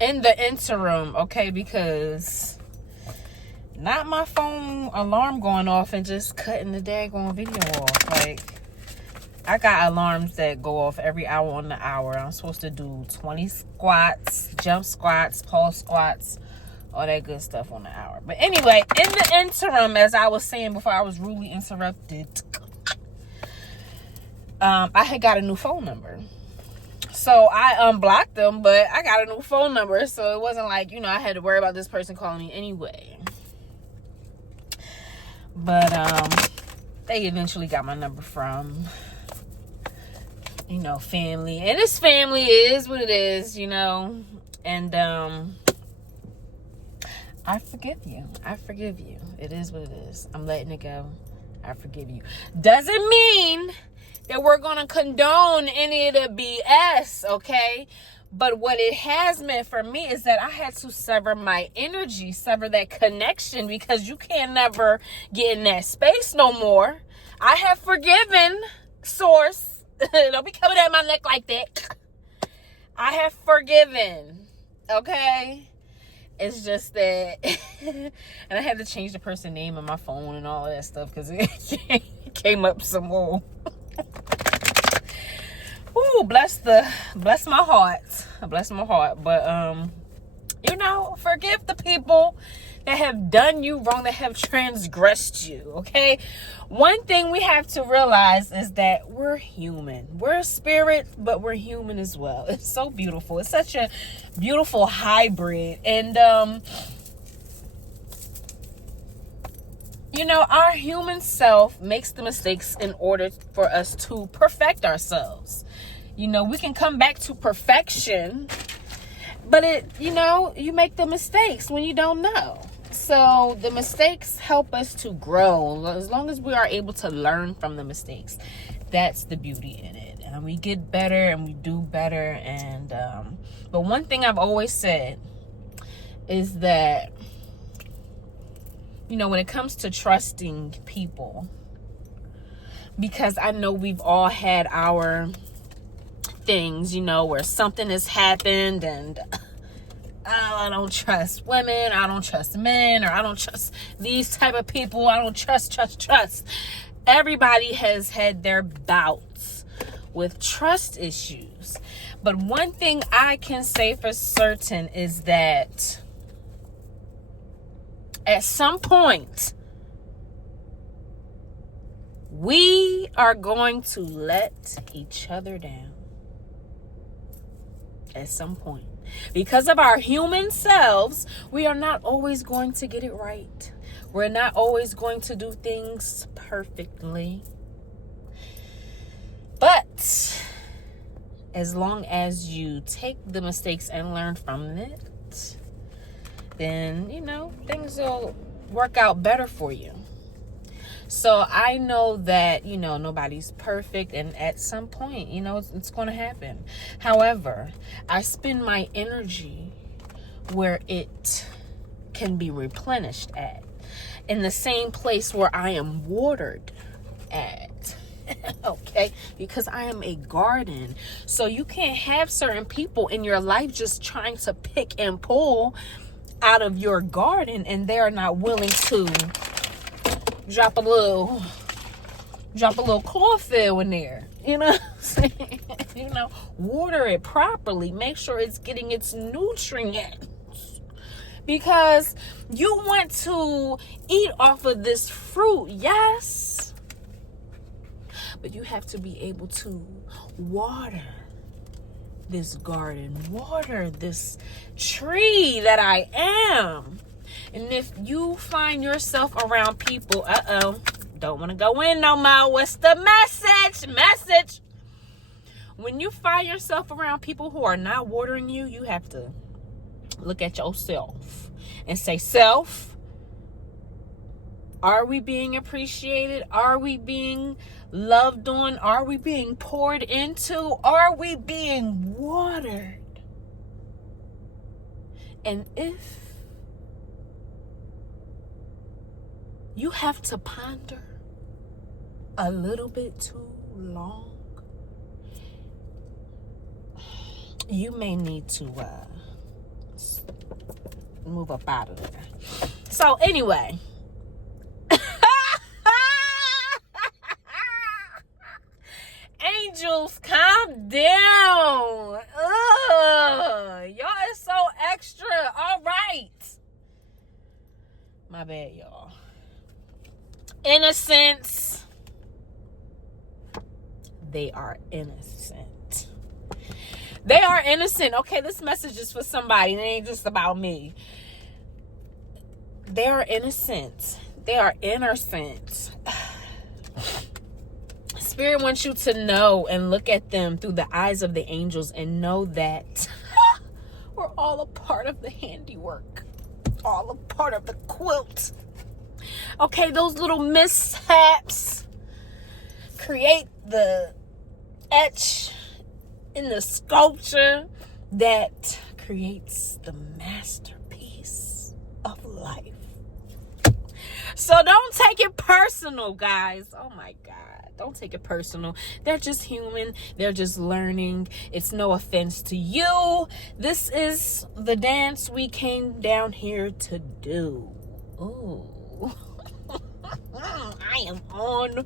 in the interim, okay, because not my phone alarm going off and just cutting the daggone video off. Like, I got alarms that go off every hour on the hour. I'm supposed to do 20 squats, jump squats, pulse squats, all that good stuff on the hour. But anyway, in the interim, as I was saying before I was rudely interrupted, I had got a new phone number. So I unblocked them, but I got a new phone number. So it wasn't like, I had to worry about this person calling me anyway. But they eventually got my number from, family. And this family is what it is, And I forgive you. It is what it is. I'm letting it go. I forgive you. Doesn't mean that we're going to condone any of the BS, okay? But what it has meant for me is that I had to sever my energy, sever that connection, because you can never get in that space no more. I have forgiven, source. Don't be coming at my neck like that. I have forgiven, okay? It's just that, and I had to change the person's name on my phone and all that stuff because it came up some more. Ooh, bless my heart. Bless my heart. But, forgive the people that have done you wrong, that have transgressed you, okay? One thing we have to realize is that we're human. We're a spirit, but we're human as well. It's so beautiful. It's such a beautiful hybrid. And, our human self makes the mistakes in order for us to perfect ourselves. We can come back to perfection, but you make the mistakes when you don't know. So the mistakes help us to grow. As long as we are able to learn from the mistakes, that's the beauty in it. And we get better and we do better. And but one thing I've always said is that, when it comes to trusting people, because I know we've all had our things, where something has happened and I don't trust women, I don't trust men, or I don't trust these type of people, I don't trust. Everybody has had their bouts with trust issues. But one thing I can say for certain is that at some point, we are going to let each other down. At some point. Because of our human selves, we are not always going to get it right. We're not always going to do things perfectly. But as long as you take the mistakes and learn from it, then, things will work out better for you. So I know that, nobody's perfect. And at some point, it's going to happen. However, I spend my energy where it can be replenished at. In the same place where I am watered at. Okay? Because I am a garden. So you can't have certain people in your life just trying to pick and pull out of your garden, and they're not willing to drop a little chlorophyll in there, water it properly, make sure it's getting its nutrients, because you want to eat off of this fruit, yes, but you have to be able to water this garden, water this tree that I am. And if you find yourself around people, don't want to go in no more. What's the message? When you find yourself around people who are not watering you, you have to look at yourself and say, self, are we being appreciated? Are we being loved on? Are we being poured into? Are we being watered? And if you have to ponder a little bit too long, you may need to move up out of there. So anyway, angels, calm down. Y'all is so extra. All right. My bad, y'all. Innocence. They are innocent. They are innocent. Okay, this message is for somebody. It ain't just about me. They are innocent. They are innocent. Spirit wants you to know and look at them through the eyes of the angels and know that we're all a part of the handiwork. All a part of the quilt. Okay, those little mishaps create the etch in the sculpture that creates the masterpiece of life. So don't take it personal, guys. Oh my God. Don't take it personal. They're just human. They're just learning. It's no offense to you. This is the dance we came down here to do. Ooh. I am on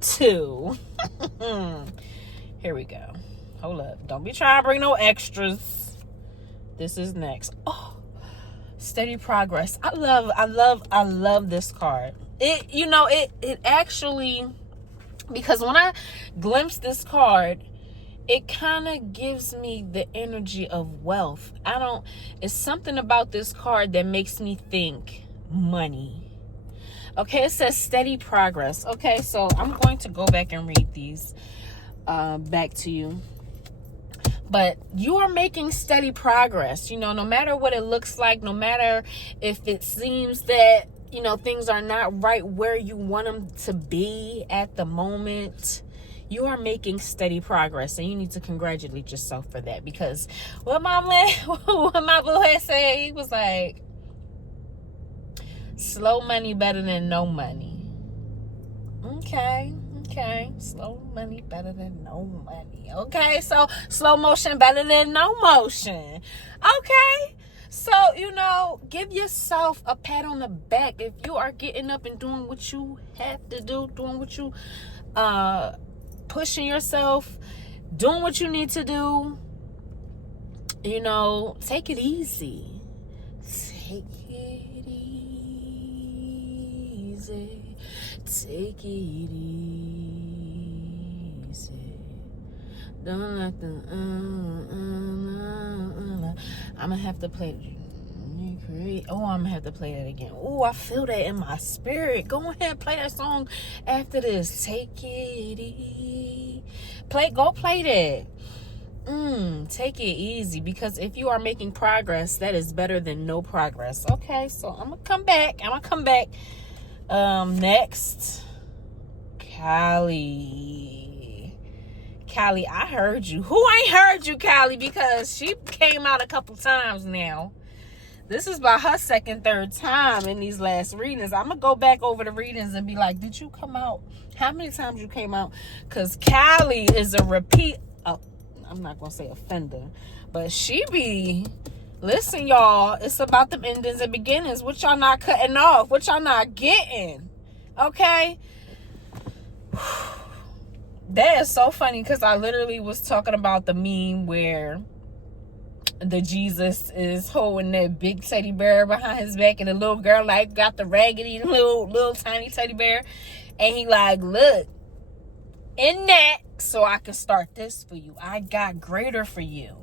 2. Here we go. Hold up. Don't be trying to bring no extras. This is next. Oh, steady progress. I love this card. It actually, because when I glimpse this card, it kind of gives me the energy of wealth. It's something about this card that makes me think money. Okay, it says steady progress. Okay, so I'm going to go back and read these back to you. But you are making steady progress, no matter what it looks like, no matter if it seems that, things are not right where you want them to be at the moment. You are making steady progress, and you need to congratulate yourself for that, because what my boy said, he was like, slow money better than no money. Okay. Slow money better than no money. Okay, so slow motion better than no motion. Okay, so, give yourself a pat on the back if you are getting up and doing what you have to do, doing what you, pushing yourself, doing what you need to do. Take it easy. Take it easy. Take it easy. Don't let the I'm gonna have to play. Oh, I'm gonna have to play that again. Oh, I feel that in my spirit. Go ahead and play that song after this. Take it easy. Go play that. Take it easy, because if you are making progress, that is better than no progress. Okay, so I'm gonna come back. Next, Callie, I heard you. Who ain't heard you, Callie? Because she came out a couple times now. This is about her second, third time in these last readings. I'm going to go back over the readings and be like, did you come out? How many times you came out? Because Callie is a repeat. I'm not going to say offender, but she be... Listen, y'all, it's about them endings and beginnings. What y'all not cutting off? What y'all not getting? Okay? That is so funny, because I literally was talking about the meme where the Jesus is holding that big teddy bear behind his back, and the little girl got the raggedy little tiny teddy bear, and he look, in that, so I can start this for you. I got greater for you.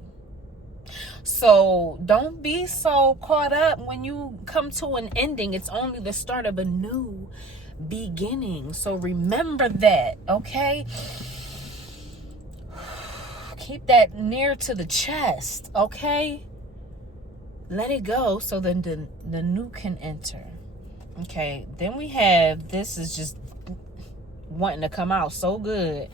So don't be so caught up when you come to an ending. It's only the start of a new beginning. So remember that, okay? Keep that near to the chest, okay? Let it go so then the new can enter. Okay, then we have, this is just wanting to come out so good.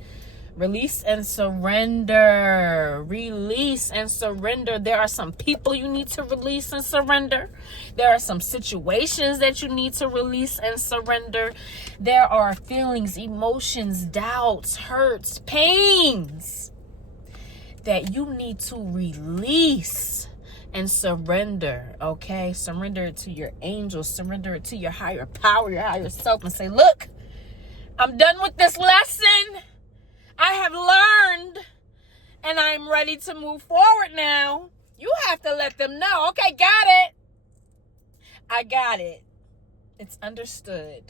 Release and surrender. Release and surrender. There are some people you need to release and surrender. There are some situations that you need to release and surrender. There are feelings, emotions, doubts, hurts, pains that you need to release and surrender, okay? Surrender it to your angels. Surrender it to your higher power, your higher self, and say, look, I'm done with this lesson. I have learned, and I'm ready to move forward now. You have to let them know. Okay, got it. I got it. It's understood.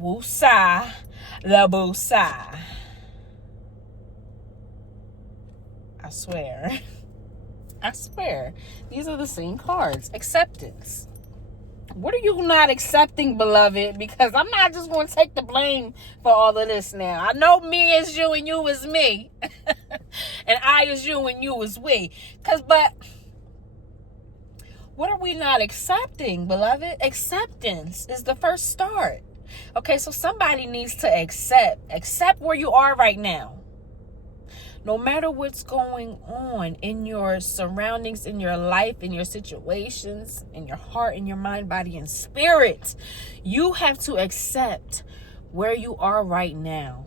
Woosah, la boosah. I swear. I swear. These are the same cards. Acceptance. What are you not accepting, beloved? Because I'm not just going to take the blame for all of this now. I know me is you and you is me. And I is you and you is we. But what are we not accepting, beloved? Acceptance is the first start. Okay, so somebody needs to accept where you are right now. No matter what's going on in your surroundings, in your life, in your situations, in your heart, in your mind, body, and spirit, you have to accept where you are right now.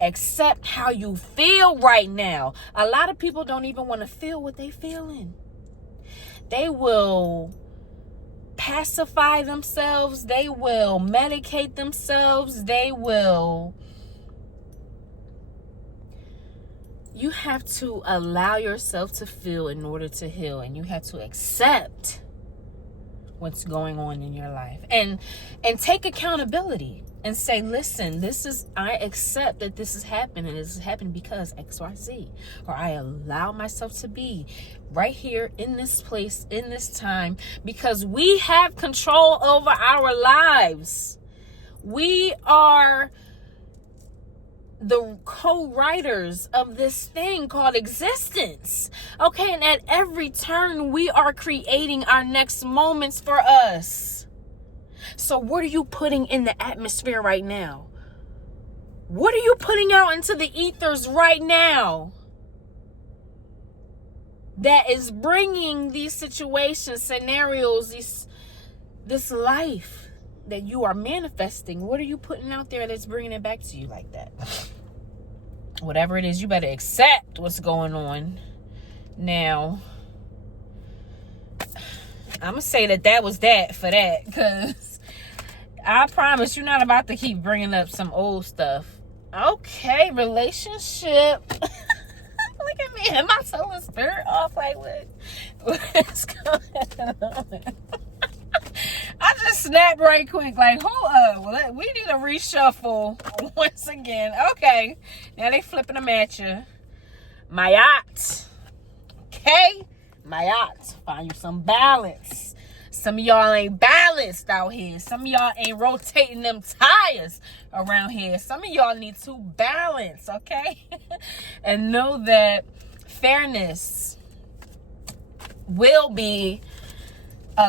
Accept how you feel right now. A lot of people don't even want to feel what they're feeling. They will pacify themselves. They will medicate themselves. You have to allow yourself to feel in order to heal. And you have to accept what's going on in your life. And take accountability. And say, listen, I accept that this is happening. This is happening because XYZ. Or I allow myself to be right here in this place, in this time. Because we have control over our lives. We are the co-writers of this thing called existence. Okay, and at every turn, we are creating our next moments for us. So what are you putting in the atmosphere right now? What are you putting out into the ethers right now that is bringing these situations, scenarios, this life that you are manifesting? What are you putting out there that's bringing it back to you like that? Whatever it is, you better accept what's going on. Now, I'm going to say that was that for that, because I promise you're not about to keep bringing up some old stuff. Okay, relationship. Look at me. Am I soul and spirit off? Like, what's going on? I just snapped right quick. Like, hold up. We need a reshuffle once again. Okay. Now they flipping them at you. My yacht. Okay? My yacht. Find you some balance. Some of y'all ain't balanced out here. Some of y'all ain't rotating them tires around here. Some of y'all need to balance, okay? And know that fairness will be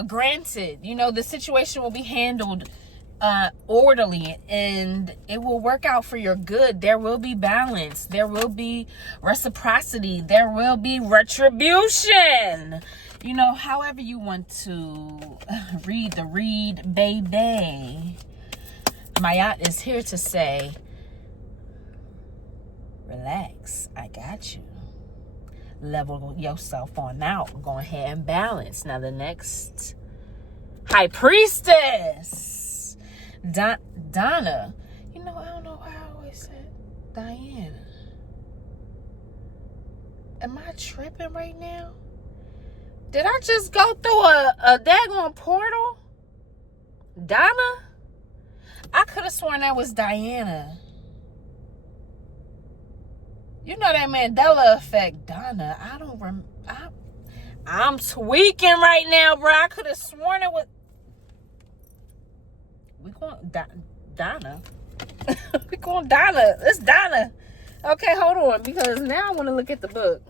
granted. You know, the situation will be handled orderly, and it will work out for your good. There will be balance. There will be reciprocity. There will be retribution. You know, however you want to read the read, baby. Mayat is here to say, relax, I got you. Level yourself on out. Go ahead and balance. Now the next High Priestess, Donna. You know, I don't know why I always said Diana. Am I tripping right now? Did I just go through a daggone portal? Donna? I could have sworn that was Diana. You know that Mandela effect, Donna. I don't remember. I'm tweaking right now, bro. I could have sworn it was. We going Donna. We going Donna. It's Donna. Okay, hold on, because now I want to look at the book.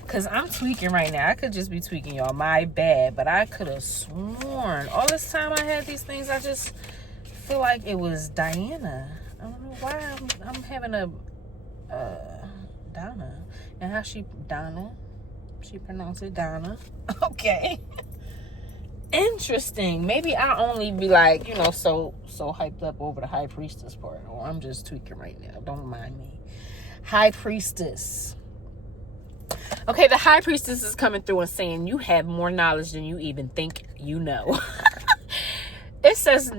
Because I'm tweaking right now. I could just be tweaking, y'all. My bad. But I could have sworn all this time I had these things, I just feel like it was Diana. I don't know why I'm having a Donna. And how Donna. She pronounced it Donna. Okay. Interesting. Maybe I'll only be like, you know, so hyped up over the High Priestess part. Or I'm just tweaking right now. Don't mind me. High Priestess. Okay, the high priestess is coming through and saying you have more knowledge than you even think you know. It says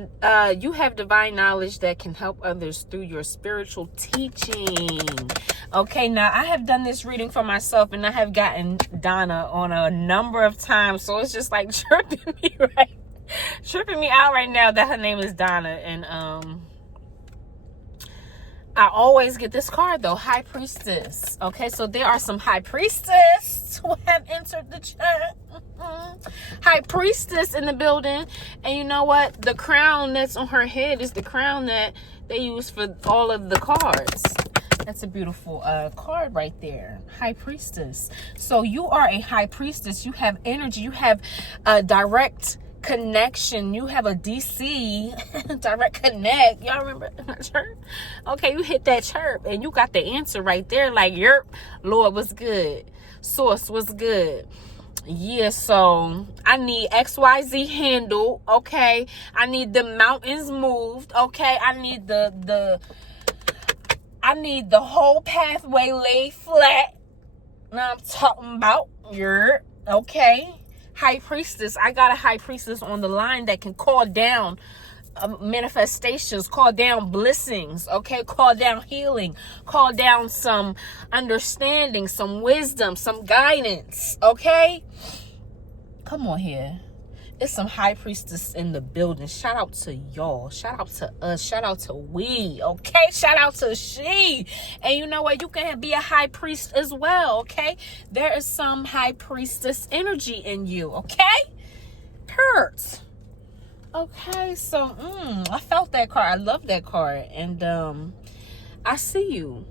you have divine knowledge that can help others through your spiritual teaching. Okay, now I have done this reading for myself and I have gotten Donna on a number of times. So it's just like tripping me out right now that her name is Donna. And I always get this card though, High Priestess. Okay, so there are some High Priestess who have entered the chat. High Priestess in the building. And you know what? The crown that's on her head is the crown that they use for all of the cards. That's a beautiful card right there. High Priestess. So you are a High Priestess. You have energy. You have a direct connection. You have a DC direct connect. Y'all remember that chirp? Okay, you hit that chirp and you got the answer right there. Like, yerp, Lord was good. Source was good. Yeah, so I need XYZ handled. Okay, I need the mountains moved. Okay, I need the whole pathway laid flat. Now I'm talking about okay. High Priestess. I got a High Priestess on the line that can call down manifestations, call down blessings, okay, call down healing, call down some understanding, some wisdom, some guidance, okay. Come on here. It's some High Priestess in the building. Shout out to y'all. Shout out to us. Shout out to we. Okay. Shout out to she. And you know what? You can be a High Priest as well. Okay. There is some High Priestess energy in you. Okay. Hurts. Okay. So, I felt that card. I love that card. And, I see you.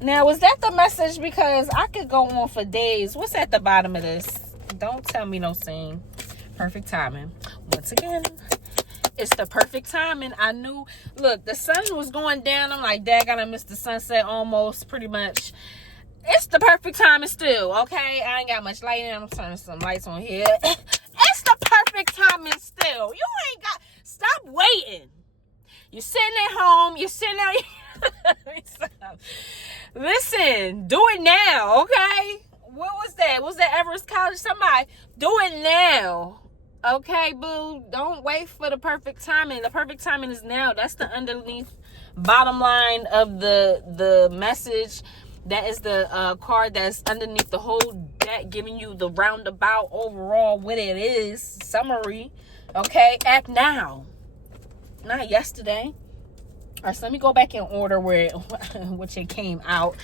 Now, was that the message? Because I could go on for days. What's at the bottom of this? Don't tell me no scene. Perfect timing. Once again, it's the perfect timing. I knew, look, the sun was going down. I'm like, dang, I missed the sunset almost, pretty much. It's the perfect timing still, okay? I ain't got much lighting. I'm turning some lights on here. It's the perfect timing still. You ain't got, stop waiting. You're sitting at home. You're sitting out. Listen, do it now, okay? What was that? Was that Everest College? Somebody, do it now. Okay, boo. Don't wait for the perfect timing. The perfect timing is now. That's the underneath bottom line of the message. That is the card that's underneath the whole deck, giving you the roundabout overall what it is. Summary. Okay, act now. Not yesterday. All right, so let me go back in order where which it came out.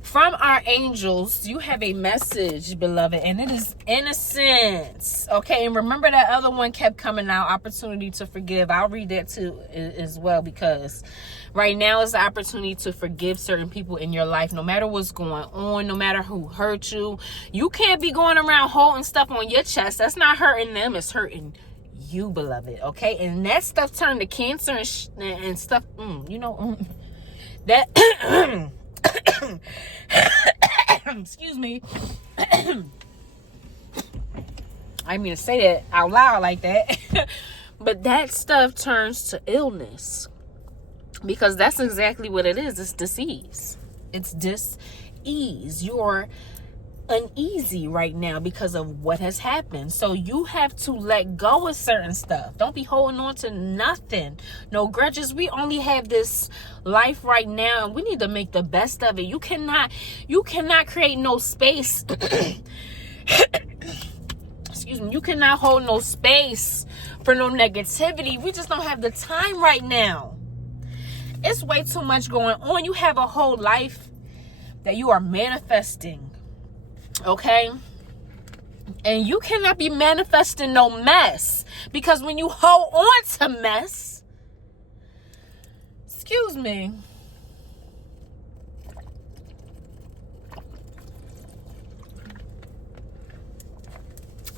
From our angels, you have a message, beloved, and it is innocence. Okay, and remember that other one kept coming out, opportunity to forgive. I'll read that too as well, because right now is the opportunity to forgive certain people in your life, no matter what's going on, no matter who hurt you. You can't be going around holding stuff on your chest. That's not hurting them, it's hurting you, beloved. Okay, and that stuff turned to cancer and stuff. That. Excuse me. I didn't mean to say that out loud like that. But that stuff turns to illness, because that's exactly what it is. It's disease. It's dis-ease. You're uneasy right now because of what has happened. So you have to let go of certain stuff. Don't be holding on to nothing. No grudges. We only have this life right now, and we need to make the best of it. You cannot create no space. Excuse me. You cannot hold no space for no negativity. We just don't have the time right now. It's way too much going on. You have a whole life that you are manifesting. Okay, and you cannot be manifesting no mess, because when you hold on to mess, excuse me,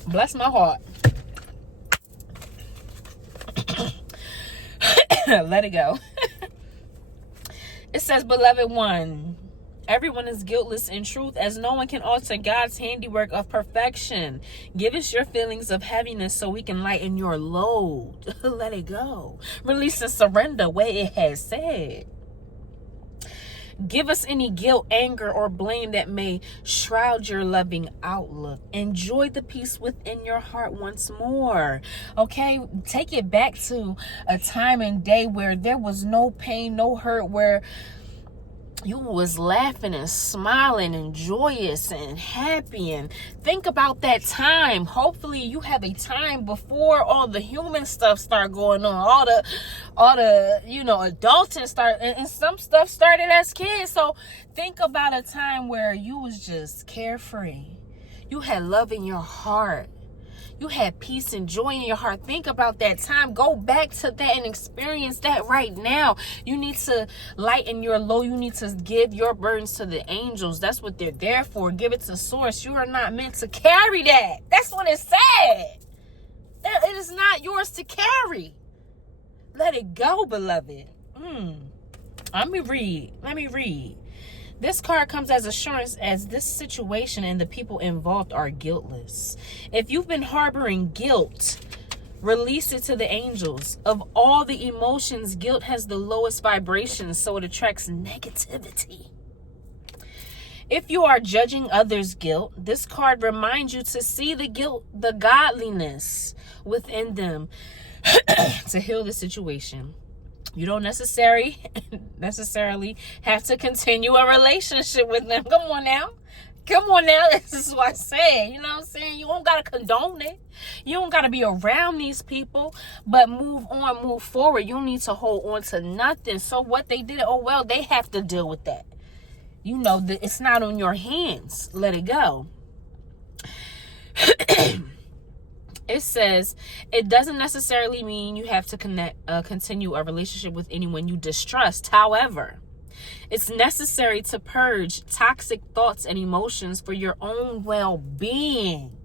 bless my heart. Let it go. It says, beloved one, everyone is guiltless in truth, as no one can alter God's handiwork of perfection. Give us your feelings of heaviness so we can lighten your load. Let it go. Release and surrender where it has said. Give us any guilt, anger, or blame that may shroud your loving outlook. Enjoy the peace within your heart once more. Okay? Take it back to a time and day where there was no pain, no hurt, where you was laughing and smiling and joyous and happy. And think about that time. Hopefully you have a time before all the human stuff start going on, all the adulting start, and some stuff started as kids. So think about a time where you was just carefree. You had love in your heart. You had peace and joy in your heart. Think about that time. Go back to that and experience that right now. You need to lighten your load. You need to give your burdens to the angels. That's what they're there for. Give it to source. You are not meant to carry that. That's what it said. It is not yours to carry. Let it go, beloved. Let me read. This card comes as assurance as this situation and the people involved are guiltless. If you've been harboring guilt, release it to the angels. Of all the emotions, guilt has the lowest vibration, so it attracts negativity. If you are judging others' guilt, this card reminds you to see the guilt, the godliness within them to heal the situation. You don't necessarily have to continue a relationship with them. Come on now. This is what I'm saying. You know what I'm saying? You don't got to condone it. You don't got to be around these people. But move on, move forward. You don't need to hold on to nothing. So what they did, oh well, they have to deal with that. You know, that it's not on your hands. Let it go. It says, it doesn't necessarily mean you have to continue a relationship with anyone you distrust. However, it's necessary to purge toxic thoughts and emotions for your own well-being.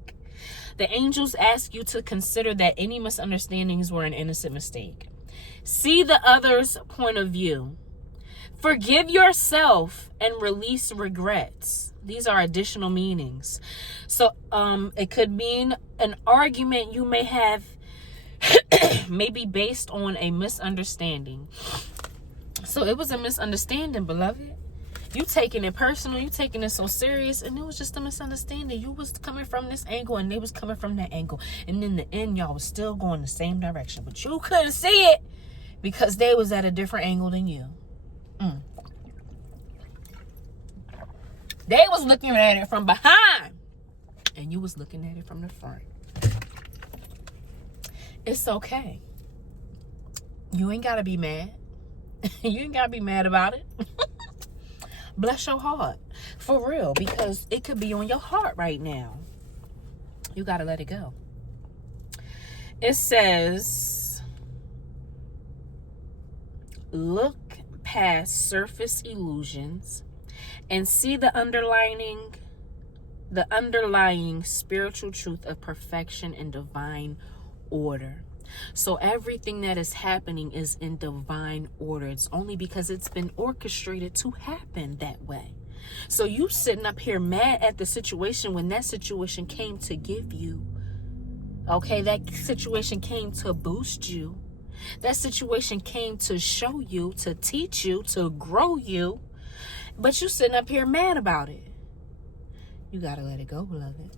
The angels ask you to consider that any misunderstandings were an innocent mistake. See the other's point of view. Forgive yourself and release regrets. These are additional meanings. So it could mean an argument you may have may be based on a misunderstanding. So it was a misunderstanding, beloved. You taking it personal, you taking it so serious, and it was just a misunderstanding. You was coming from this angle and they was coming from that angle. And in the end, y'all was still going the same direction. But you couldn't see it because they was at a different angle than you. They was looking at it from behind and you was looking at it from the front. It's okay. You ain't got to be mad. You ain't got to be mad about it. Bless your heart. For real. Because it could be on your heart right now. You got to let it go. It says, look past surface illusions and see the underlying spiritual truth of perfection and divine order. So everything that is happening is in divine order. It's only because it's been orchestrated to happen that way. So you sitting up here mad at the situation when that situation came to give you. Okay, that situation came to boost you. That situation came to show you, to teach you, to grow you. But you sitting up here mad about it. You got to let it go, beloved.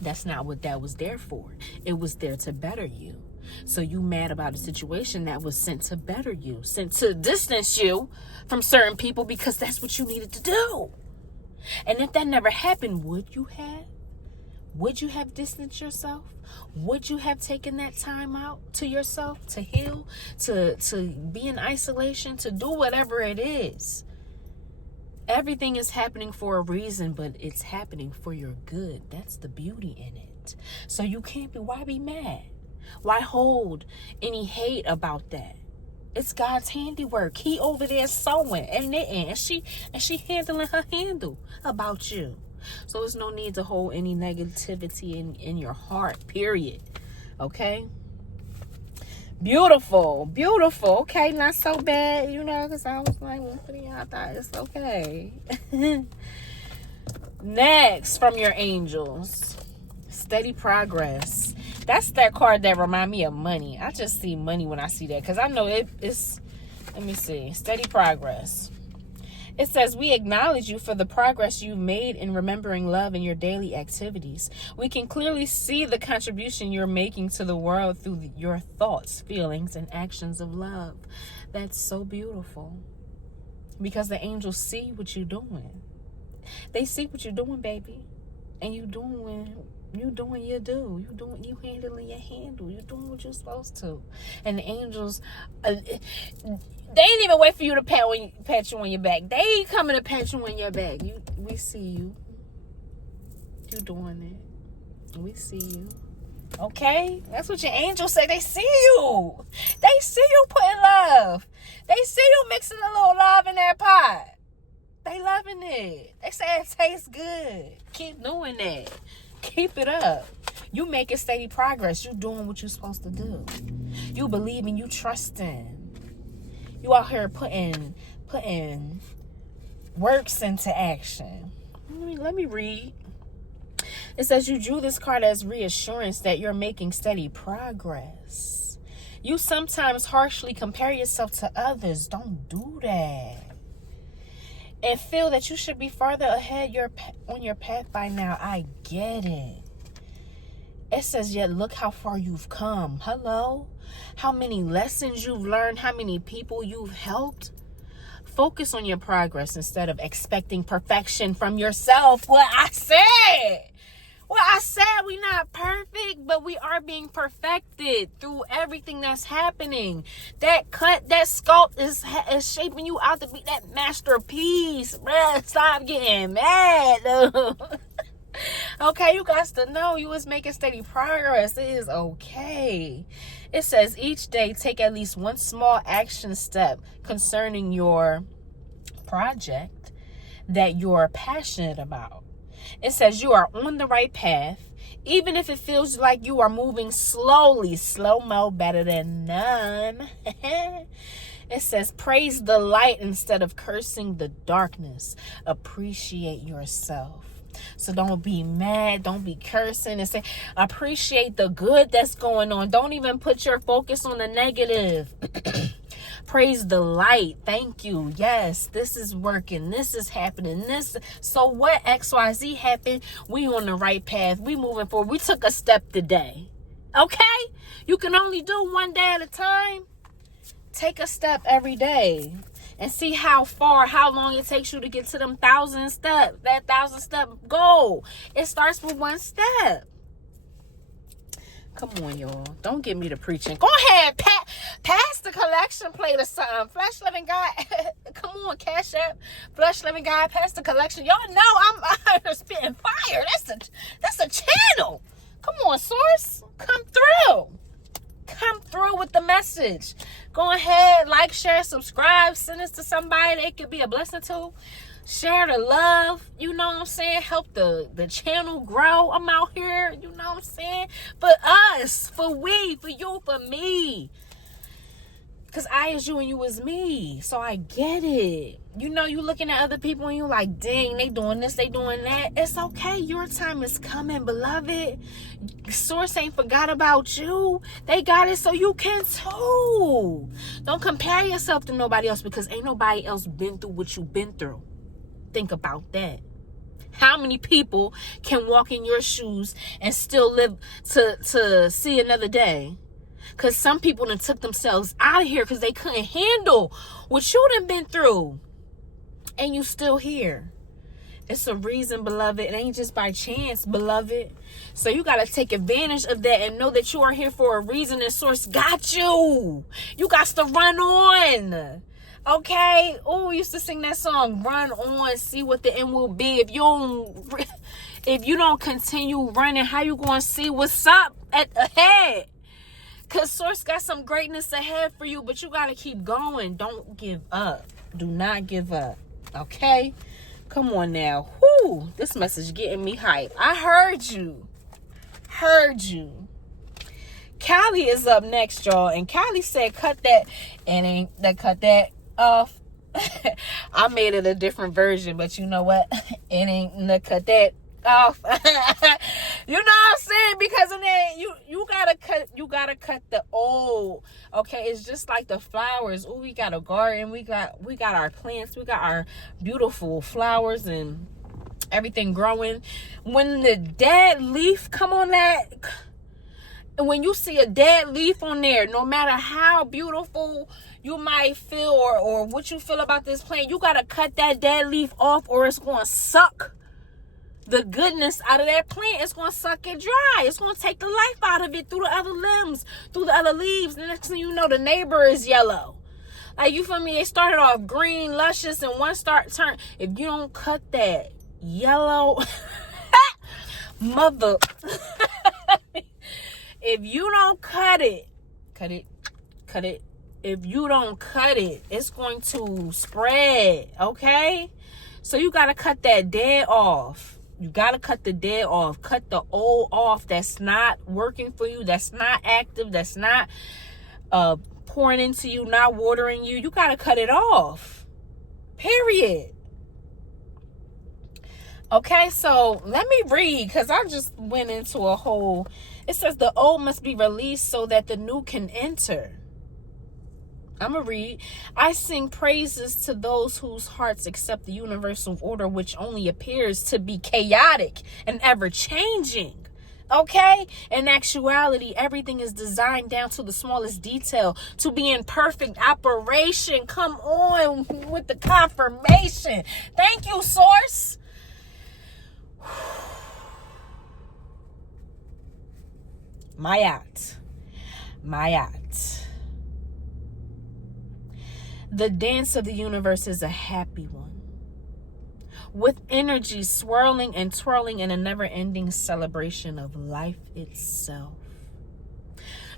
That's not what that was there for. It was there to better you. So you mad about a situation that was sent to better you, sent to distance you from certain people because that's what you needed to do. And if that never happened, would you have? Would you have distanced yourself? Would you have taken that time out to yourself to heal, to be in isolation, to do whatever it is? Everything is happening for a reason, but it's happening for your good. That's the beauty in it. So you can't be, why be mad? Why hold any hate about that? It's God's handiwork. He over there sewing and knitting, and she handling her handle about you. So there's no need to hold any negativity in your heart, period. Okay? Beautiful. Okay, not so bad, because I was like, I thought it's okay. Next, from your angels, steady progress. That's that card that remind me of money. I just see money when I see that, because I know it's, let me see, steady progress. It says, we acknowledge you for the progress you've made in remembering love in your daily activities. We can clearly see the contribution you're making to the world through your thoughts, feelings, and actions of love. That's so beautiful. Because the angels see what you're doing. They see what you're doing, baby. And you doing your do. You handling your handle. You doing what you're supposed to. And the angels, they ain't even wait for you to pat you on your back. They ain't coming to pat you on your back. We see you. You doing it. We see you. Okay? That's what your angels say. They see you. They see you putting love. They see you mixing a little love in that pot. They loving it. They say it tastes good. Keep doing that. Keep it up. You making steady progress. You doing what you're supposed to do. You believing, you trusting. You out here putting works into action. Let me read. It says you drew this card as reassurance that you're making steady progress. You sometimes harshly compare yourself to others. Don't do that. And feel that you should be farther ahead on your path by now. I get it. It says, yet look how far you've come. Hello? How many lessons you've learned, how many people you've helped. Focus on your progress instead of expecting perfection from yourself. What I said, we're not perfect, but we are being perfected through everything that's happening. That sculpt is shaping you out to be that masterpiece. Bruh, stop getting mad, though. Okay, you guys to know you was making steady progress. It is okay. It says each day take at least one small action step concerning your project that you're passionate about. It says you are on the right path, even if it feels like you are moving slowly. Slow-mo better than none. It says praise the light instead of cursing the darkness. Appreciate yourself. So don't be mad. Don't be cursing. And say, appreciate the good that's going on. Don't even put your focus on the negative. Praise the light. Thank you. Yes, this is working. This is happening. So what XYZ happened? We on the right path. We moving forward. We took a step today. Okay? You can only do one day at a time. Take a step every day. And see how long it takes you to get to them 1,000 steps. That 1,000-step goal. It starts with one step. Come on, y'all. Don't get me to preaching. Go ahead, pass the collection plate or something. Flesh Living God. Come on, Cash App. Flesh Living God, pass the collection. Y'all know I'm out here spitting fire. That's a channel. Come on, Source. Come through. Come through with the message. Go ahead, like, share, subscribe, send this to somebody that it could be a blessing to. Share the love, you know what I'm saying? Help the channel grow. I'm out here, you know what I'm saying? For us, for we, for you, for me. Because I is you and you is me. So I get it. You know, you looking at other people and you like, dang, they doing this, they doing that. It's okay. Your time is coming, beloved. Source ain't forgot about you. They got it so you can too. Don't compare yourself to nobody else because ain't nobody else been through what you've been through. Think about that. How many people can walk in your shoes and still live to see another day? Because some people done took themselves out of here because they couldn't handle what you done been through. And you still here. It's a reason, beloved. It ain't just by chance, beloved. So you got to take advantage of that and know that you are here for a reason and Source got you. You got to run on. Okay? Oh, we used to sing that song, run on, see what the end will be. If you don't continue running, how you going to see what's up ahead? Because Source got some greatness ahead for you, but you got to keep going. Don't give up. Do not give up. Okay? Come on now. Whoo, this message getting me hyped. I heard you. Callie is up next, y'all. And Callie said, cut that off. I made it a different version, but you know what? It ain't cut that off. You know what I'm saying? Because in there, you gotta cut the old. Okay, it's just like the flowers. Oh, we got a garden. We got our plants. We got our beautiful flowers and everything growing. When the dead leaf come on that, and when you see a dead leaf on there, no matter how beautiful you might feel or what you feel about this plant, you gotta cut that dead leaf off, or it's gonna suck the goodness out of that plant. It's going to suck it dry. It's going to take the life out of it through the other limbs, through the other leaves. The next thing you know, the neighbor is yellow. Like, you feel me? They started off green, luscious, and one turn. If you don't cut that yellow mother, if you don't cut it. If you don't cut it, it's going to spread, okay? So you got to cut that dead off. You got to cut the dead off. Cut the old off that's not working for you, that's not active, that's not pouring into you, not watering you. You got to cut it off. Period. Okay, so let me read, because I just went into a whole... It says the old must be released so that the new can enter. I'm going to read. I sing praises to those whose hearts accept the universal order, which only appears to be chaotic and ever-changing. Okay? In actuality, everything is designed down to the smallest detail to be in perfect operation. Come on with the confirmation. Thank you, Source. Mayat. The dance of the universe is a happy one, with energy swirling and twirling in a never-ending celebration of life itself.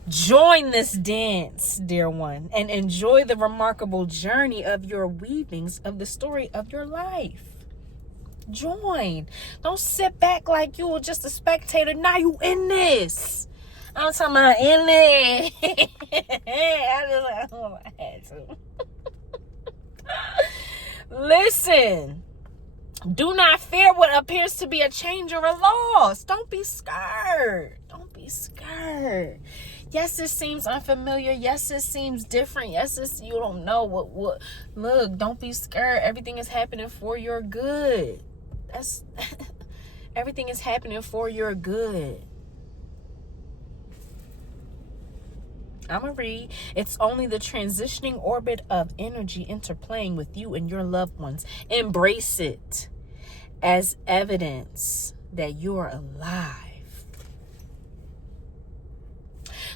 Join this dance, dear one, and enjoy the remarkable journey of your weavings of the story of your life. Join. Don't sit back like you were just a spectator. Now you in this. I'm talking about in it. I had to. Listen, do not fear what appears to be a change or a loss. Don't be scared. Yes, it seems unfamiliar. Yes, it seems different. Yes, you don't know what. Look, don't be scared. Everything is happening for your good. Everything is happening for your good. I'm going to read. It's only the transitioning orbit of energy interplaying with you and your loved ones. Embrace it as evidence that you're alive.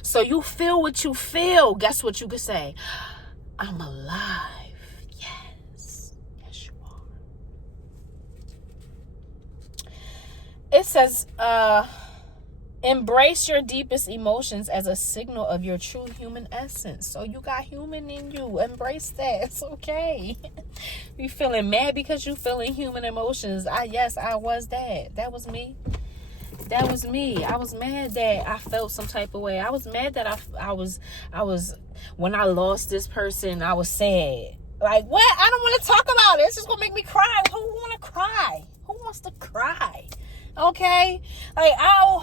So you feel what you feel. Guess what you could say? I'm alive. Yes. Yes, you are. It says, embrace your deepest emotions as a signal of your true human essence. So you got human in you. Embrace that. It's okay. You feeling mad because you feeling human emotions. I was that. That was me. I was mad that I felt some type of way. I was mad that I was when I lost this person, I was sad. Like, what? I don't want to talk about it. It's just gonna make me cry. Who want to cry? Who wants to cry? Okay, like I'll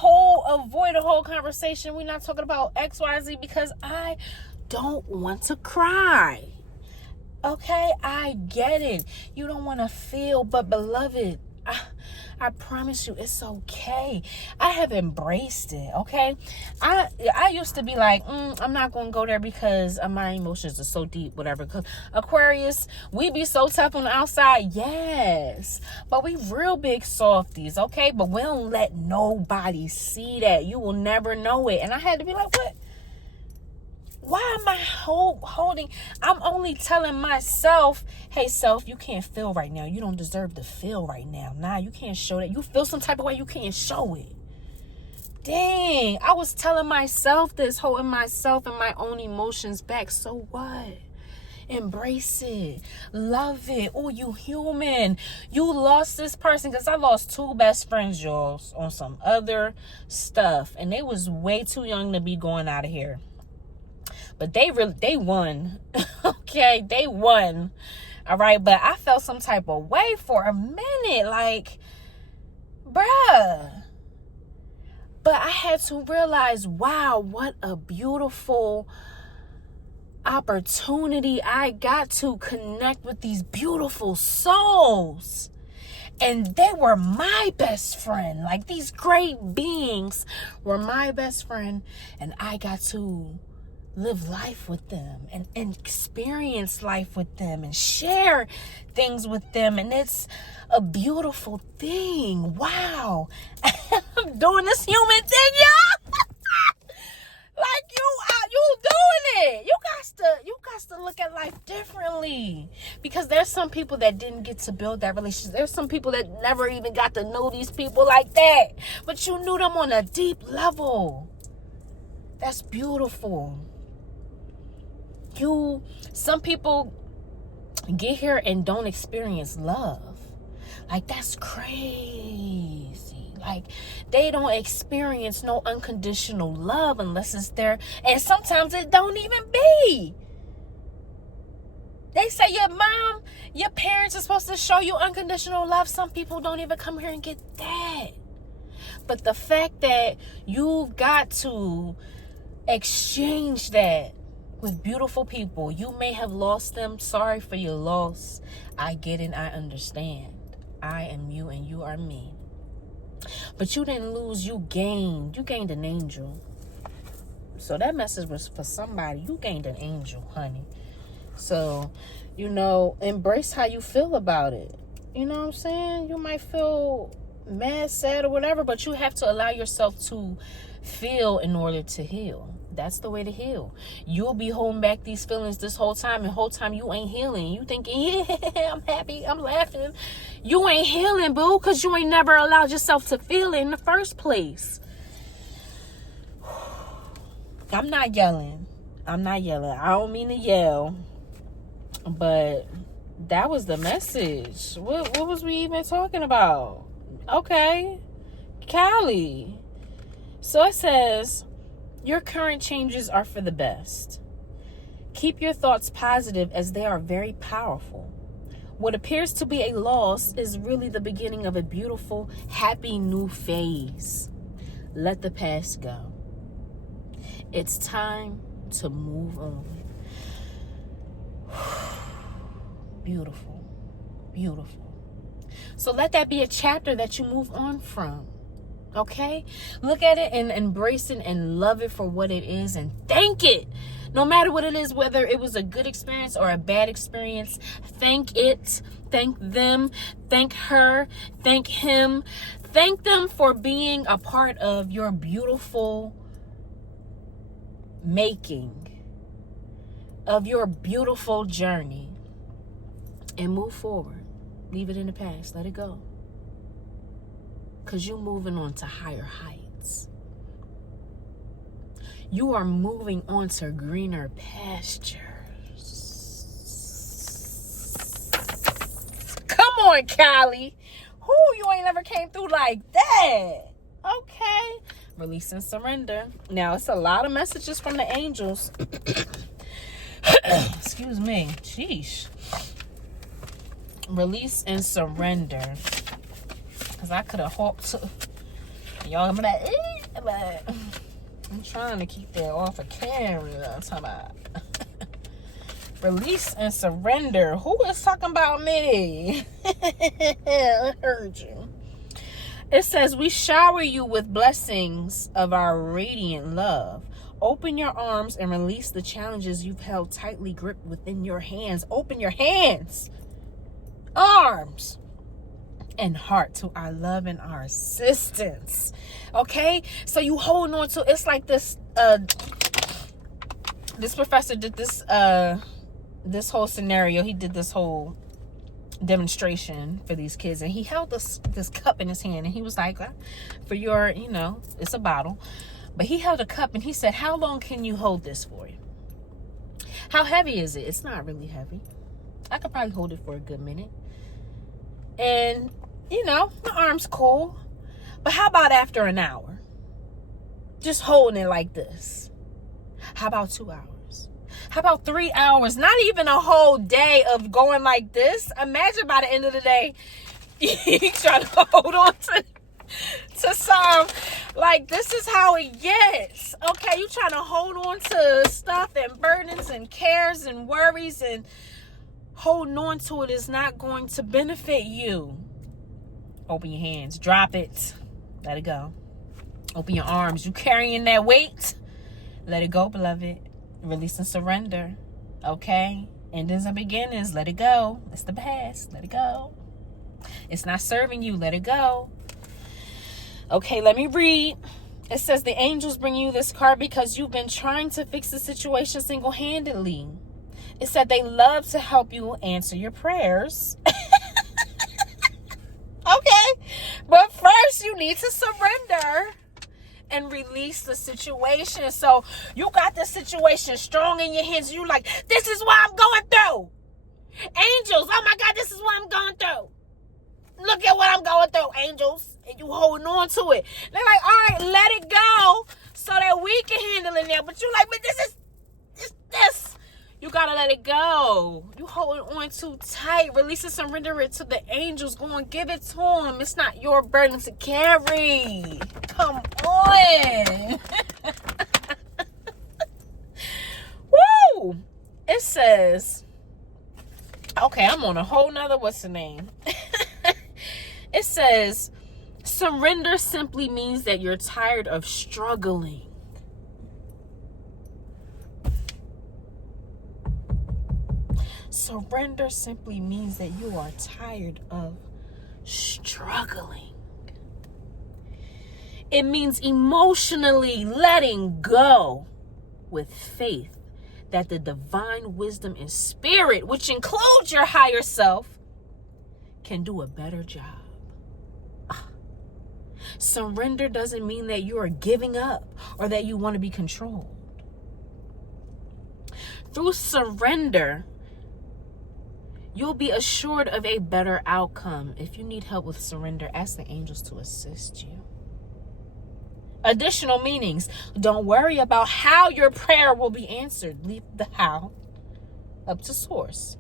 avoid a whole conversation. We're not talking about XYZ because I don't want to cry. Okay, I get it. You don't want to feel, but beloved, I promise you, it's okay. I have embraced it. Okay, I used to be like, I'm not gonna go there because my emotions are so deep, whatever. Because Aquarius, we be so tough on the outside, yes, but we real big softies. Okay, but we don't let nobody see that. You will never know it. And I had to be like, what? Why am I holding? I'm only telling myself, hey, self, you can't feel right now. You don't deserve to feel right now. Nah, you can't show that. You feel some type of way, you can't show it. Dang, I was telling myself this, holding myself and my own emotions back. So what? Embrace it. Love it. Oh, you human. You lost this person, because I lost 2 best friends, y'all, on some other stuff. And they was way too young to be going out of here. But they won. Okay, they won. All right, but I felt some type of way for a minute. Like, bruh, But I had to realize, wow, what a beautiful opportunity I got to connect with these beautiful souls. And they were my best friend. Like, these great beings were my best friend. And I got to live life with them and experience life with them and share things with them. And it's a beautiful thing. Wow. I'm doing this human thing, y'all. Like, you doing it. You got to look at life differently, because there's some people that didn't get to build that relationship. There's some people that never even got to know these people like that, but you knew them on a deep level. That's beautiful. Some people get here and don't experience love. Like, that's crazy. Like, they don't experience no unconditional love unless it's there. And sometimes it don't even be. They say your parents are supposed to show you unconditional love. Some people don't even come here and get that. But the fact that you've got to exchange that with beautiful people, you may have lost them. Sorry for your loss. I get it. I understand. I am you and you are me. But you didn't lose. You gained. You gained an angel. So that message was for somebody. You gained an angel, honey. So, embrace how you feel about it. You know what I'm saying? You might feel mad, sad, or whatever, but you have to allow yourself to feel in order to heal. That's the way to heal. You'll be holding back these feelings this whole time, and whole time you ain't healing. You thinking, yeah, I'm happy, I'm laughing. You ain't healing, boo, because you ain't never allowed yourself to feel it in the first place. I'm not yelling. I don't mean to yell, but that was the message. What was we even talking about? Okay, Callie. So it says, your current changes are for the best. Keep your thoughts positive, as they are very powerful. What appears to be a loss is really the beginning of a beautiful, happy new phase. Let the past go. It's time to move on. Beautiful. Beautiful. So let that be a chapter that you move on from. Okay? Look at it and embrace it and love it for what it is and thank it. No matter what it is, whether it was a good experience or a bad experience, thank it. Thank them. Thank her. Thank him. Thank them for being a part of your beautiful making, of your beautiful journey, and move forward. Leave it in the past. Let it go. Because you're moving on to higher heights. You are moving on to greener pastures. Come on, Callie. You ain't never came through like that. Okay. Release and surrender. Now, it's a lot of messages from the angels. Excuse me. Sheesh. Release and surrender. Because I could have hoped to. Y'all, I'm like, but I'm trying to keep that off of camera. I'm talking about release and surrender. Who is talking about me? I heard you. It says, we shower you with blessings of our radiant love. Open your arms and release the challenges you've held tightly gripped within your hands. Open your hands, arms, and heart to our love and our assistance. Okay? So you holding on to, it's like this, this professor did this whole scenario. He did this whole demonstration for these kids, and he held this cup in his hand, and he was like, for your, it's a bottle, but he held a cup and he said, how long can you hold this for? How heavy is it? It's not really heavy. I could probably hold it for a good minute. And my arm's cool, but how about after an hour? Just holding it like this. How about 2 hours? How about 3 hours? Not even a whole day of going like this. Imagine by the end of the day, you try to hold on to some. like, this is how it gets. Okay, you trying to hold on to stuff and burdens and cares and worries, and holding on to it is not going to benefit you. Open your hands. Drop it. Let it go. Open your arms. You carrying that weight? Let it go, beloved. Release and surrender. Okay? Endings and beginnings. Let it go. It's the past. Let it go. It's not serving you. Let it go. Okay, let me read. It says the angels bring you this card because you've been trying to fix the situation single-handedly. It said they love to help you answer your prayers. Okay, but first you need to surrender and release the situation. So you got the situation strong in your hands. You like, this is what I'm going through. Angels, oh my God, this is what I'm going through. Look at what I'm going through, angels. And you holding on to it. They're like, all right, let it go so that we can handle it now. But you like, but this. You got to let it go. You holding on too tight. Release and surrender it to the angels. Go and give it to them. It's not your burden to carry. Come on. Woo! It says, okay, I'm on a whole nother, what's the name? It says, surrender simply means that you're tired of struggling. Surrender simply means that you are tired of struggling. It means emotionally letting go with faith that the divine wisdom and spirit, which includes your higher self, can do a better job. Surrender doesn't mean that you are giving up or that you want to be controlled. Through surrender, you'll be assured of a better outcome. If you need help with surrender, ask the angels to assist you. Additional meanings. Don't worry about how your prayer will be answered. Leave the how up to source.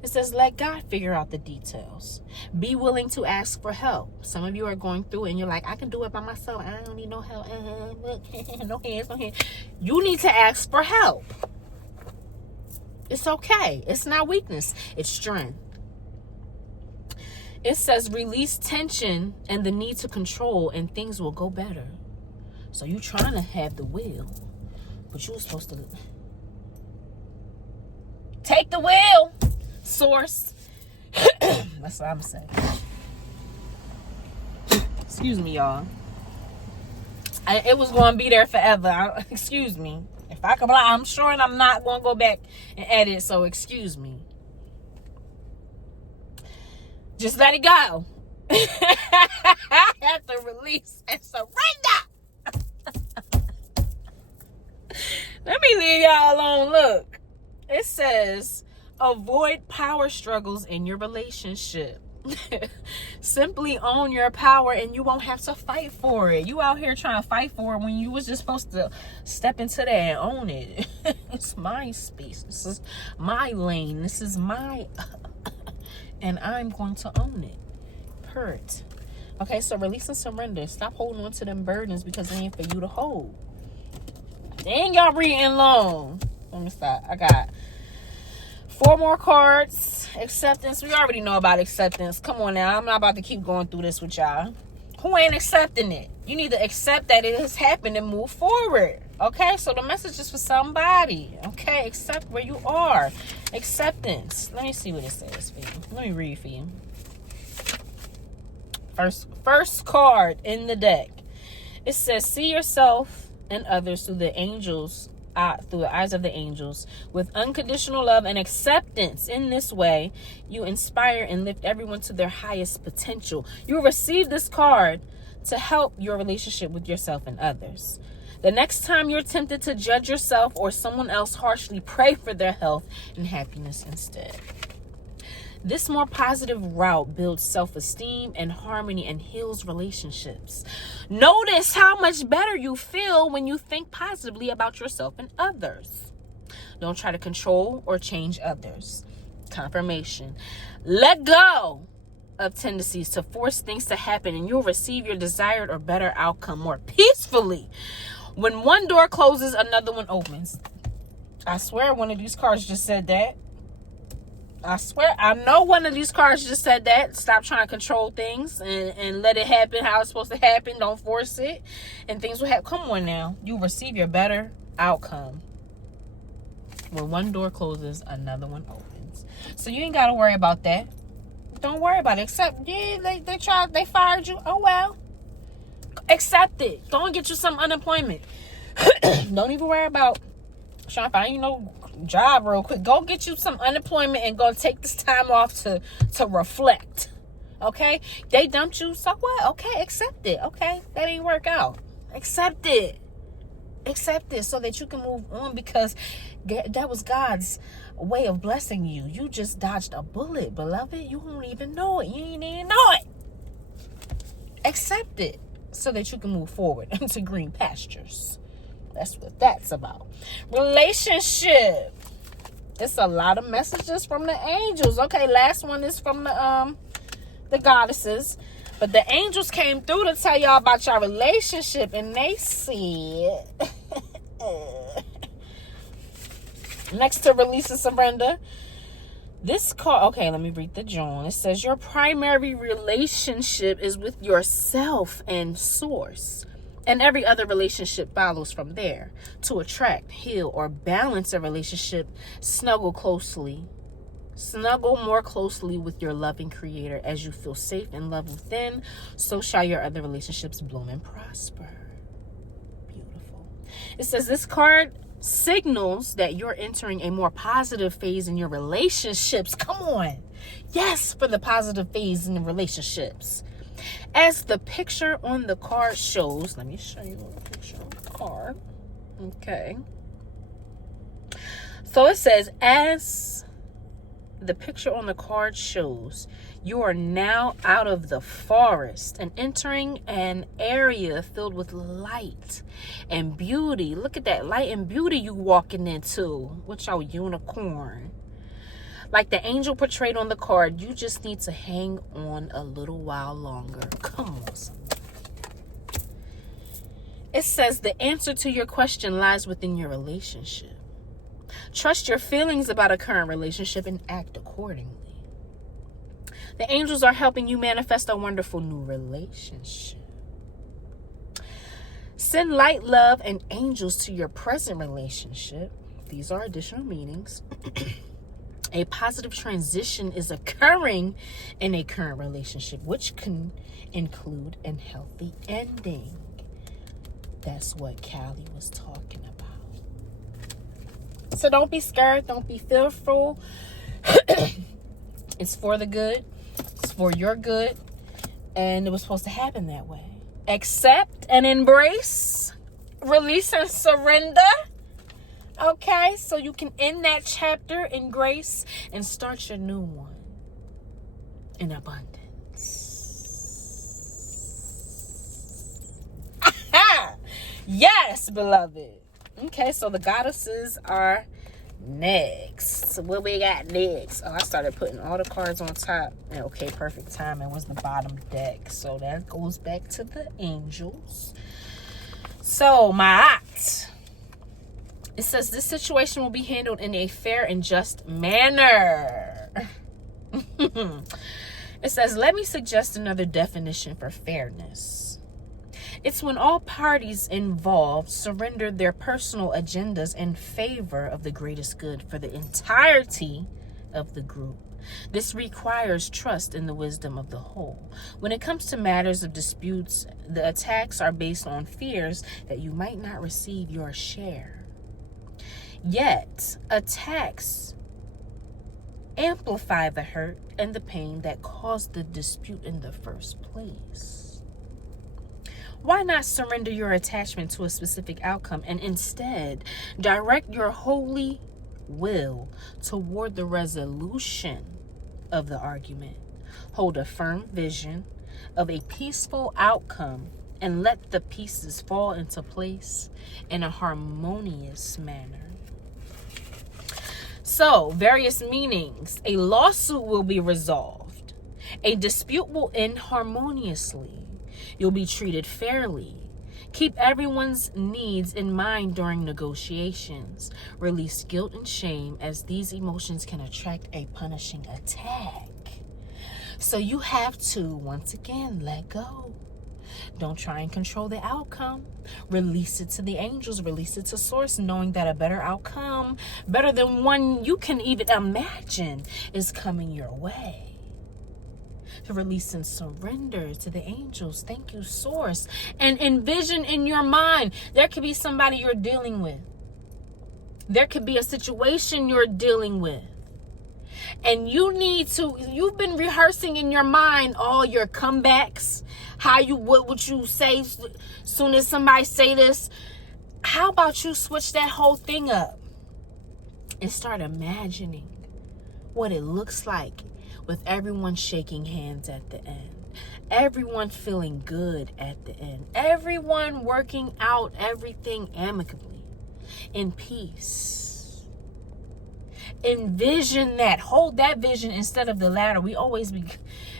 It says, let God figure out the details. Be willing to ask for help. Some of you are going through it and you're like, I can do it by myself. I don't need no help. No hands. You need to ask for help. It's okay. It's not weakness. It's strength. It says release tension and the need to control and things will go better. So you're trying to have the will, but you were supposed to take the will, source. That's what I'm saying. Excuse me, y'all. It was going to be there forever. Excuse me. If I could, I'm sure I'm not going to go back and edit, so excuse me. Just let it go. Have to release and surrender. Let me leave y'all alone. Look, it says avoid power struggles in your relationship. Simply own your power and you won't have to fight for it. You out here trying to fight for it when you was just supposed to step into that and own it. It's my space. This is my lane. This is my and I'm going to own it. Hurt. Okay, so release and surrender. Stop holding on to them burdens because they ain't for you to hold. Dang, y'all reading long. Let me stop. I got 4 more cards. Acceptance. We already know about acceptance. Come on now. I'm not about to keep going through this with y'all. Who ain't accepting it? You need to accept that it has happened and move forward. Okay? So the message is for somebody. Okay? Accept where you are. Acceptance. Let me see what it says for you. Let me read for you. First card in the deck. It says, see yourself and others through the angels, through the eyes of the angels, with unconditional love and acceptance. In this way, you inspire and lift everyone to their highest potential. You receive this card to help your relationship with yourself and others. The next time you're tempted to judge yourself or someone else harshly, pray for their health and happiness instead. This more positive route builds self-esteem and harmony and heals relationships. Notice how much better you feel when you think positively about yourself and others. Don't try to control or change others. Confirmation. Let go of tendencies to force things to happen, and you'll receive your desired or better outcome more peacefully. When one door closes, another one opens. I swear one of these cards just said that. I swear, I know one of these cards just said that. Stop trying to control things and let it happen how it's supposed to happen. Don't force it. And things will happen. Come on now. You receive your better outcome. When one door closes, another one opens. So you ain't got to worry about that. Don't worry about it. Except, yeah, they fired you. Oh, well. Accept it. Go and get you some unemployment. Don't even worry about trying to find, job real quick. Go get you some unemployment and go take this time off to reflect. Okay? They dumped you, so what? Okay, accept it. Okay? That didn't work out. Accept it. Accept it so that you can move on, because that was God's way of blessing you. You just dodged a bullet, beloved. You won't even know it. You ain't even know it. Accept it so that you can move forward into green pastures. That's what that's about. Relationship. It's a lot of messages from the angels. Okay, last one is from the goddesses. But the angels came through to tell y'all about your relationship, and they said next to release and surrender. This card, okay, let me read the journal. It says your primary relationship is with yourself and source. And every other relationship follows from there. To attract, heal, or balance a relationship, snuggle more closely with your loving creator. As you feel safe and loved within, so shall your other relationships bloom and prosper. Beautiful. It says this card signals that you're entering a more positive phase in your relationships. Come on. Yes, for the positive phase in the relationships. As the picture on the card shows, let me show you a picture on the card. Okay. So it says, as the picture on the card shows, you are now out of the forest and entering an area filled with light and beauty. Look at that light and beauty you walking into with your unicorn. Like the angel portrayed on the card, you just need to hang on a little while longer. Come on, somebody. It says the answer to your question lies within your relationship. Trust your feelings about a current relationship and act accordingly. The angels are helping you manifest a wonderful new relationship. Send light, love, and angels to your present relationship. These are additional meanings. A positive transition is occurring in a current relationship, which can include a healthy ending. That's what Callie was talking about. So don't be scared. Don't be fearful. It's for the good. It's for your good. And it was supposed to happen that way. Accept and embrace. Release and surrender. Okay, so you can end that chapter in grace and start your new one in abundance. Yes, beloved. Okay, so the goddesses are next. So what we got next? Oh, I started putting all the cards on top. And okay, perfect timing was the bottom deck. So that goes back to the angels. So, Ma'at. It says this situation will be handled in a fair and just manner. It says, let me suggest another definition for fairness. It's when all parties involved surrender their personal agendas in favor of the greatest good for the entirety of the group. This requires trust in the wisdom of the whole. When it comes to matters of disputes, the attacks are based on fears that you might not receive your share. Yet, attacks amplify the hurt and the pain that caused the dispute in the first place. Why not surrender your attachment to a specific outcome and instead direct your holy will toward the resolution of the argument? Hold a firm vision of a peaceful outcome and let the pieces fall into place in a harmonious manner. So, various meanings. A lawsuit will be resolved. A dispute will end harmoniously. You'll be treated fairly. Keep everyone's needs in mind during negotiations. Release guilt and shame, as these emotions can attract a punishing attack. So you have to, once again, let go. Don't try and control the outcome. Release it to the angels. Release it to source, knowing that a better outcome, better than one you can even imagine, is coming your way. To release and surrender to the angels. Thank you, source. And envision in your mind, there could be somebody you're dealing with. There could be a situation you're dealing with. And you've been rehearsing in your mind all your comebacks, what would you say soon as somebody say this. How about you switch that whole thing up and start imagining what it looks like with everyone shaking hands at the end, everyone feeling good at the end, everyone working out everything amicably, in peace. Envision that. Hold that vision instead of the latter. We always be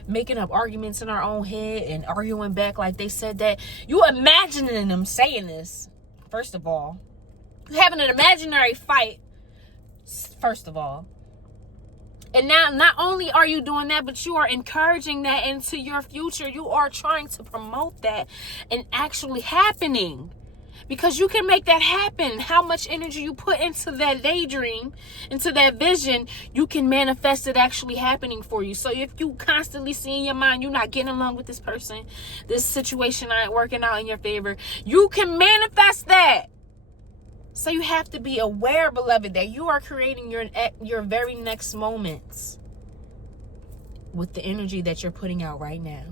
making up arguments in our own head and arguing back like they said that. You imagining them saying this, first of all. You having an imaginary fight, first of all. And now, not only are you doing that, but you are encouraging that into your future. You are trying to promote that and actually happening. Because you can make that happen. How much energy you put into that daydream, into that vision, you can manifest it actually happening for you. So if you constantly see in your mind, you're not getting along with this person, this situation ain't working out in your favor, you can manifest that. So you have to be aware, beloved, that you are creating your very next moments with the energy that you're putting out right now.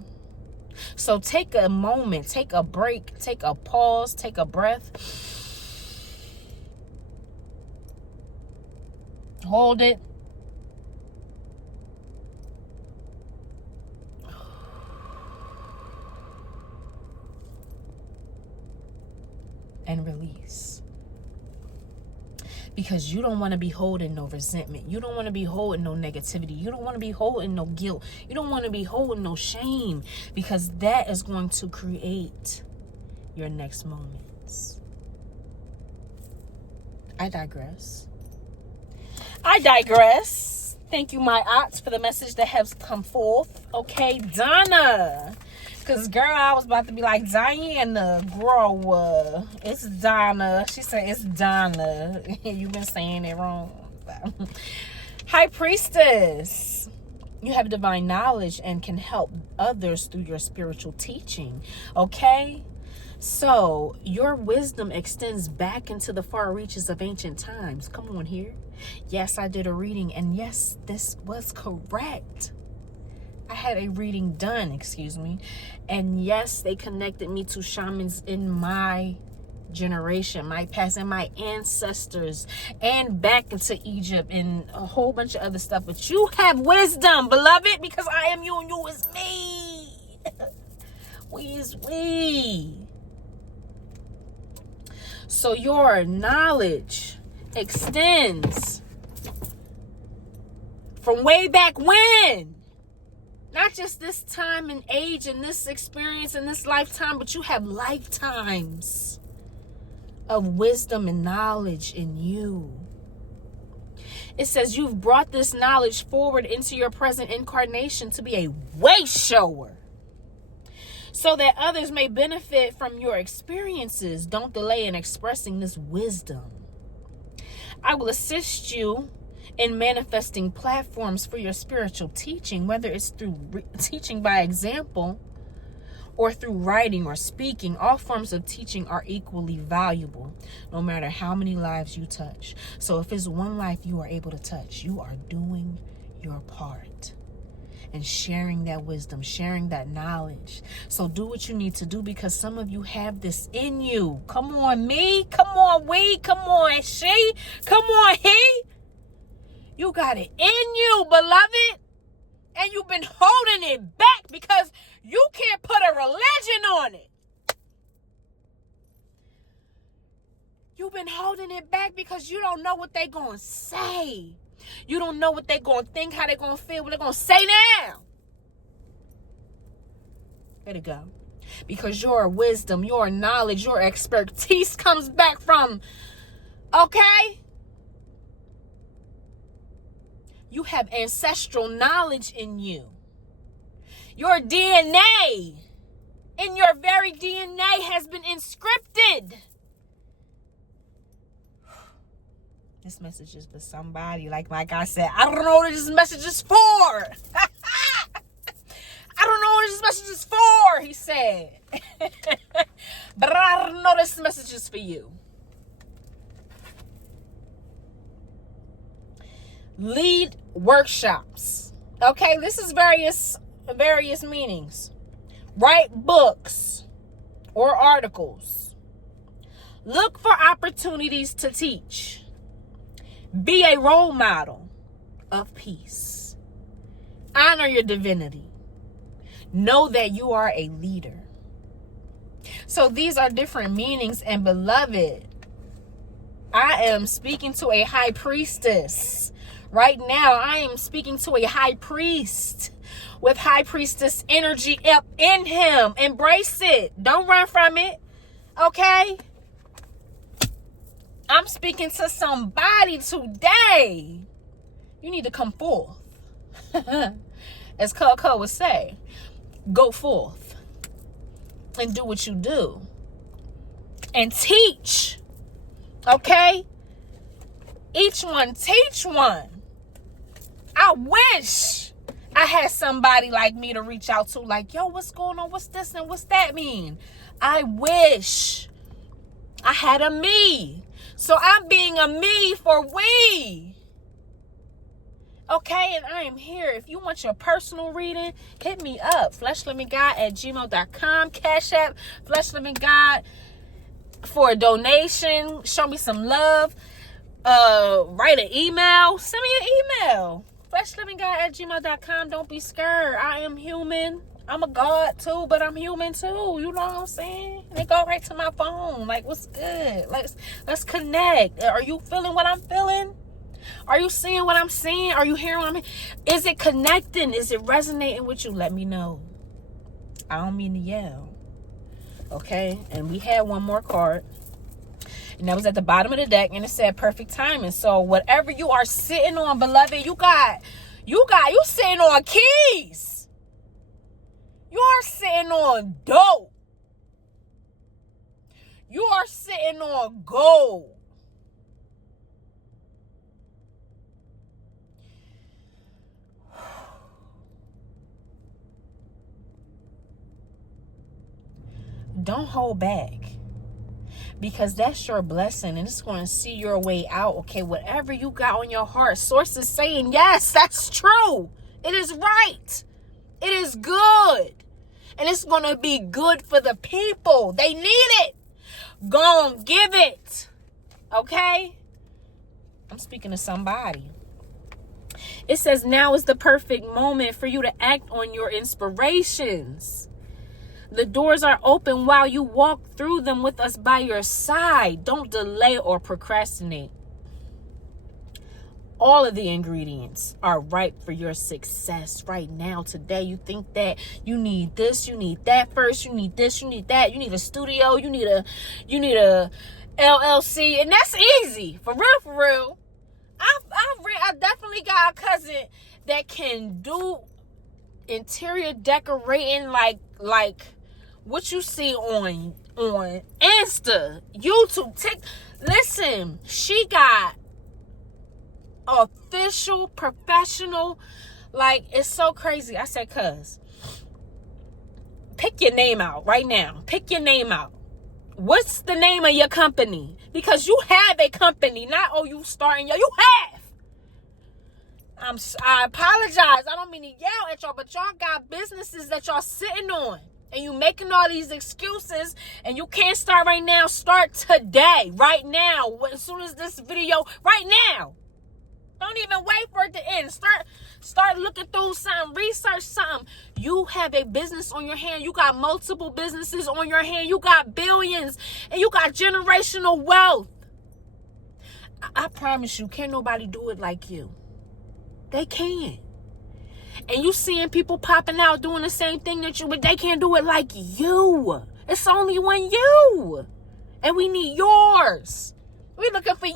So take a moment, take a break, take a pause, take a breath. Hold it. And release. Because you don't want to be holding no resentment. You don't want to be holding no negativity. You don't want to be holding no guilt. You don't want to be holding no shame. Because that is going to create your next moments. I digress. Thank you, my aunts, for the message that has come forth. Okay, Donna. Because, girl, I was about to be like, Diana, grow. It's Donna. She said it's Donna. You've been saying it wrong. High Priestess. You have divine knowledge and can help others through your spiritual teaching. Okay? So, your wisdom extends back into the far reaches of ancient times. Come on here. Yes, I did a reading. And yes, this was correct. I had a reading done, and yes, they connected me to shamans in my generation, my past, and my ancestors, and back into Egypt and a whole bunch of other stuff. But you have wisdom, beloved, because I am you and you is me. We is we. So your knowledge extends from way back when. Not just this time and age and this experience and this lifetime, but you have lifetimes of wisdom and knowledge in you. It says you've brought this knowledge forward into your present incarnation to be a way shower, so that others may benefit from your experiences. Don't delay in expressing this wisdom. I will assist you in manifesting platforms for your spiritual teaching, whether it's through teaching by example or through writing or speaking. All forms of teaching are equally valuable, no matter how many lives you touch. So if it's one life you are able to touch, you are doing your part and sharing that wisdom, sharing that knowledge. So do what you need to do, because some of you have this in you. Come on, me. Come on, we. Come on, she. Come on, he. You got it in you, beloved. And you've been holding it back because you can't put a religion on it. You've been holding it back because you don't know what they're going to say. You don't know what they're going to think, how they're going to feel, what they're going to say now. Here to go. Because your wisdom, your knowledge, your expertise comes back from, okay? You have ancestral knowledge in you. Your DNA, in your very DNA, has been inscripted. This message is for somebody. Like I said, I don't know what this message is for. I don't know what this message is for, he said. But I don't know this message is for you. Lead workshops. Okay, this is various meanings. Write books or articles. Look for opportunities to teach. Be a role model of peace. Honor your divinity. Know that you are a leader. So these are different meanings, and beloved, I am speaking to a high priestess. Right now, I am speaking to a high priest with high priestess energy up in him. Embrace it. Don't run from it. Okay? I'm speaking to somebody today. You need to come forth. As Coco would say, go forth and do what you do. And teach. Okay? Each one teach one. I wish I had somebody like me to reach out to. Like, yo, what's going on? What's this and what's that mean? I wish I had a me. So I'm being a me for we. Okay, and I am here. If you want your personal reading, hit me up. FleshLivingGod@gmail.com. Cash App, FleshLivingGod for a donation. Show me some love. Write an email. Send me an email. FleshLivingGod@gmail.com. Don't be scared. I am human. I'm a God too, but I'm human too. You know what I'm saying? They go right to my phone. Like, what's good? Let's connect. Are you feeling what I'm feeling? Are you seeing what I'm seeing? Are you hearing what I'm hearing? Is it connecting? Is it resonating with you? Let me know. I don't mean to yell. Okay? And we had one more card. And that was at the bottom of the deck. And it said perfect timing. So whatever you are sitting on, beloved, you sitting on keys. You are sitting on dope. You are sitting on gold. Don't hold back, because that's your blessing and it's going to see your way out. Okay, whatever you got on your heart, source is saying, yes, that's true. It is right. It is good. And it's going to be good for the people. They need it. Go on, give it. Okay? I'm speaking to somebody. It says now is the perfect moment for you to act on your inspirations. The doors are open while you walk through them with us by your side. Don't delay or procrastinate. All of the ingredients are ripe for your success right now. Today, you think that you need this, you need that first, you need this, you need that, you need a studio, you need a LLC, and that's easy. For real. I definitely got a cousin that can do interior decorating like what you see on Insta, YouTube, TikTok. Listen, she got official, professional, like, it's so crazy. I said, cuz, pick your name out right now. Pick your name out. What's the name of your company? Because you have a company, not, oh, you starting you have. I apologize. I don't mean to yell at y'all, but y'all got businesses that y'all sitting on. And you making all these excuses, and you can't start right now. Start today, right now. As soon as this video, right now. Don't even wait for it to end. Start looking through something. Research something. You have a business on your hand. You got multiple businesses on your hand. You got billions, and you got generational wealth. I promise you, can't nobody do it like you. They can't. And you seeing people popping out doing the same thing that you, but they can't do it like you. It's only one you. And we need yours. We looking for you.